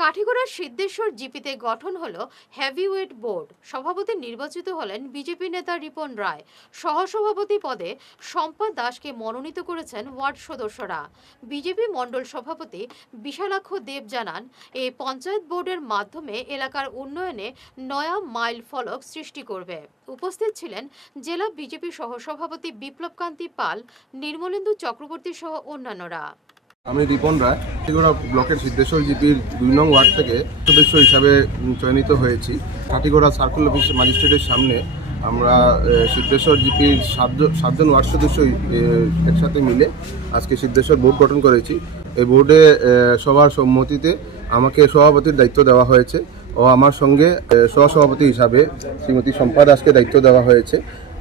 কাঠিগড়ার সিদ্ধেশ্বর জিপিতে গঠন হলো heavyweight board. সভাপতি নির্বাচিত হলেন বিজেপি নেতা রিপন রায়। সহসভাপতি পদে শম্পা দাসকে মনোনীত করেছেন ওয়ার্ড সদস্যরা। বিজেপি মণ্ডল সভাপতি বিশালাক্ষ দেব জানান, এই পঞ্চায়েত বোর্ডের মাধ্যমে এলাকার উন্নয়নে নয়া মাইল ফলক সৃষ্টি করবে। উপস্থিত ছিলেন জেলা বিজেপি সহসভাপতি বিপ্লব কান্তি পাল, নির্মলেন্দু চক্রবর্তী সহ অন্যান্যরা। আমি রিপন রায়, কাঠিগড়া ব্লকের সিদ্ধেশ্বর জিপির 2 নং ওয়ার্ড থেকে সদস্য হিসাবে চয়নিত হয়েছি। কাঠিগড়া সার্কেল অফিস ম্যাজিস্ট্রেটের সামনে আমরা সিদ্ধেশ্বর জিপির 7জন ওয়ার্ড সদস্য একসাথে মিলে আজকে সিদ্ধেশ্বর বোর্ড গঠন করেছি। এই বোর্ডে সবার সম্মতিতে আমাকে সভাপতির দায়িত্ব দেওয়া হয়েছে ও আমার সঙ্গে সহসভাপতি হিসাবে শ্রীমতী শম্পা দাসকে দায়িত্ব দেওয়া হয়েছে।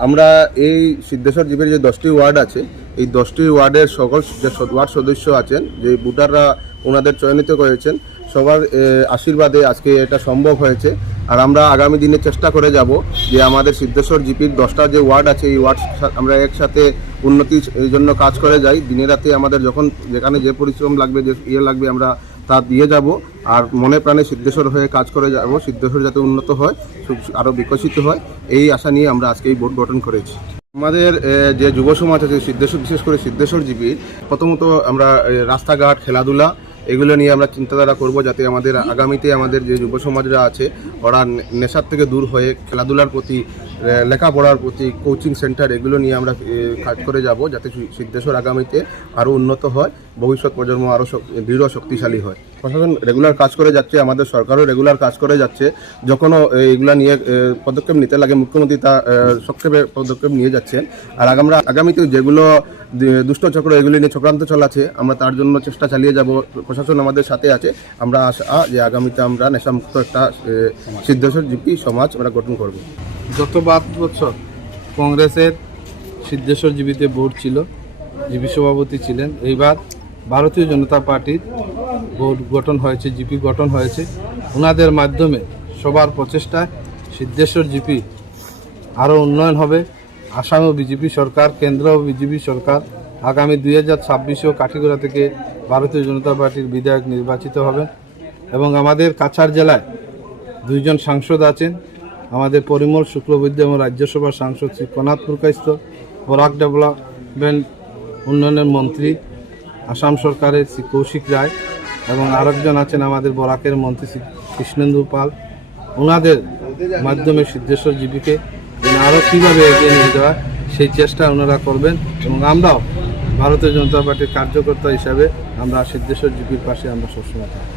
আমরা এই সিদ্ধেশ্বর জিপির যে 10টি ওয়ার্ড আছে, এই 10টি ওয়ার্ডের সকল যে ওয়ার্ড সদস্য আছেন, যে ভোটাররা ওনাদের চয়নিত করেছেন, সবার আশীর্বাদে আজকে এটা সম্ভব হয়েছে। আর আমরা আগামী দিনে চেষ্টা করে যাব যে আমাদের সিদ্ধেশ্বর জিপির 10টা যে ওয়ার্ড আছে, এই ওয়ার্ড আমরা একসাথে উন্নতির জন্য কাজ করে যাই। দিনে রাতে আমাদের যখন যেখানে যে পরিশ্রম লাগবে, যে লাগবে, আমরা তা দিয়ে যাব। আর মনে প্রাণে সিদ্ধেশ্বর হয়ে কাজ করে যাব, সিদ্ধেশ্বর যাতে উন্নত হয়, আরও বিকশিত হয়, এই আশা নিয়ে আমরা আজকে এই বোর্ড গঠন করেছি। আমাদের যে যুব সমাজ আছে সিদ্ধেশ্বর, বিশেষ করে সিদ্ধেশ্বর জিপির, প্রথমত আমরা রাস্তাঘাট, খেলাধুলা এগুলো নিয়ে আমরা চিন্তাধারা করব, যাতে আমাদের আগামীতে আমাদের যে যুব সমাজরা আছে ওরা নেশার থেকে দূর হয়ে খেলাধুলার প্রতি, লেখাপড়ার প্রতি, কোচিং সেন্টার এগুলো নিয়ে আমরা কাজ করে যাব, যাতে সিদ্ধেশ্বর আগামীতে আরও উন্নত হয়, ভবিষ্যৎ প্রজন্ম আরও দৃঢ় শক্তিশালী হয়। প্রশাসন রেগুলার কাজ করে যাচ্ছে, আমাদের সরকারও রেগুলার কাজ করে যাচ্ছে। যখনও এগুলা নিয়ে পদক্ষেপ নিতে লাগে, মুখ্যমন্ত্রী তা সংক্ষেপে পদক্ষেপ নিয়ে যাচ্ছেন। আর আমরা আগামীতে যেগুলো দুষ্টচক্র এগুলি নিয়ে চক্রান্ত চালাচ্ছে, আমরা তার জন্য চেষ্টা চালিয়ে যাব। প্রশাসন আমাদের সাথে আছে। আমরা আশা যে আগামীতে আমরা নেশামুক্ত একটা সিদ্ধেশ্বর জিপি সমাজ আমরা গঠন করব। গত 5 বছর কংগ্রেসের সিদ্ধেশ্বর জিপিতে বোর্ড ছিল, জিপি সভাপতি ছিলেন। এইবার ভারতীয় জনতা পার্টির বোর্ড গঠন হয়েছে, জিপি গঠন হয়েছে। ওনাদের মাধ্যমে সবার প্রচেষ্টায় সিদ্ধেশ্বর জিপি আরও উন্নয়ন হবে। আসামও বিজেপি সরকার, কেন্দ্রও বিজেপি সরকার। আগামী 2026-এও কাঠিগড়া থেকে ভারতীয় জনতা পার্টির বিধায়ক নির্বাচিত হবেন। এবং আমাদের কাছাড় জেলায় 2 জন সাংসদ আছেন, আমাদের পরিমল শুক্লবৈদ্য এবং রাজ্যসভার সাংসদ শ্রী কনাথ পুরকাইস্ত, বরাক ডেভেলপমেন্ট উন্নয়নের মন্ত্রী আসাম সরকারের শ্রী কৌশিক রায়, এবং আরেকজন আছেন আমাদের বরাকের মন্ত্রী শ্রী কৃষ্ণেন্দু পাল। ওনাদের মাধ্যমে সিদ্ধেশ্বর জিপিকে আরও কীভাবে এগিয়ে নিয়ে যাওয়া সেই চেষ্টা ওনারা করবেন। এবং আমরাও ভারতীয় জনতা পার্টির কার্যকর্তা হিসাবে আমরা সিদ্ধেশ্বর জিপির পাশে আমরা সবসময় থাকি।